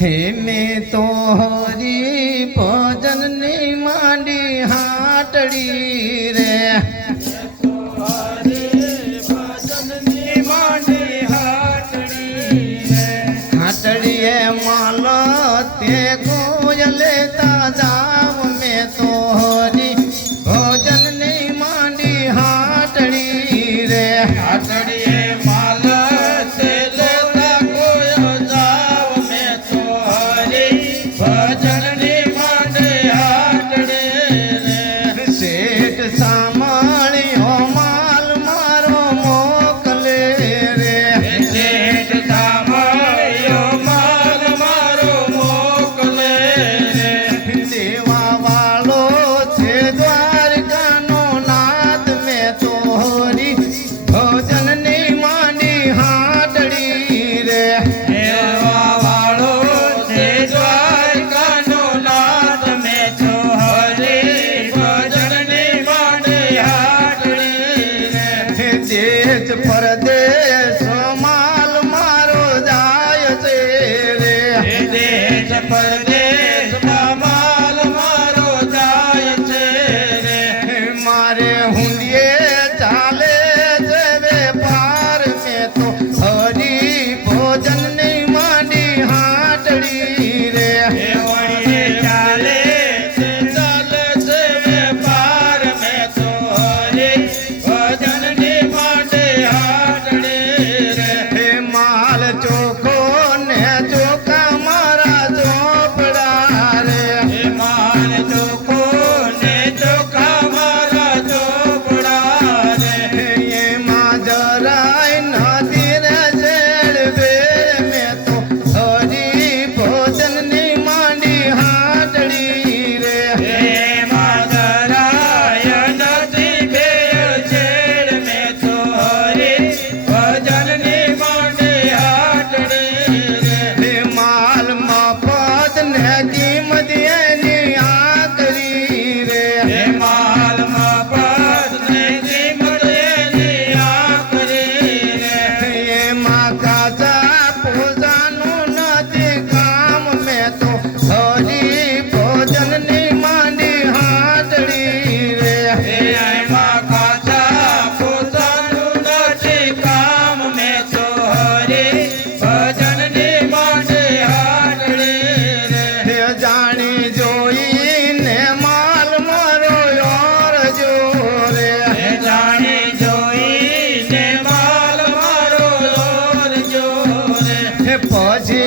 હે મેં તો હરી ભજનની માંડી હાટડી રે. હાટડીએ માલ તે કોયલે તા বাজি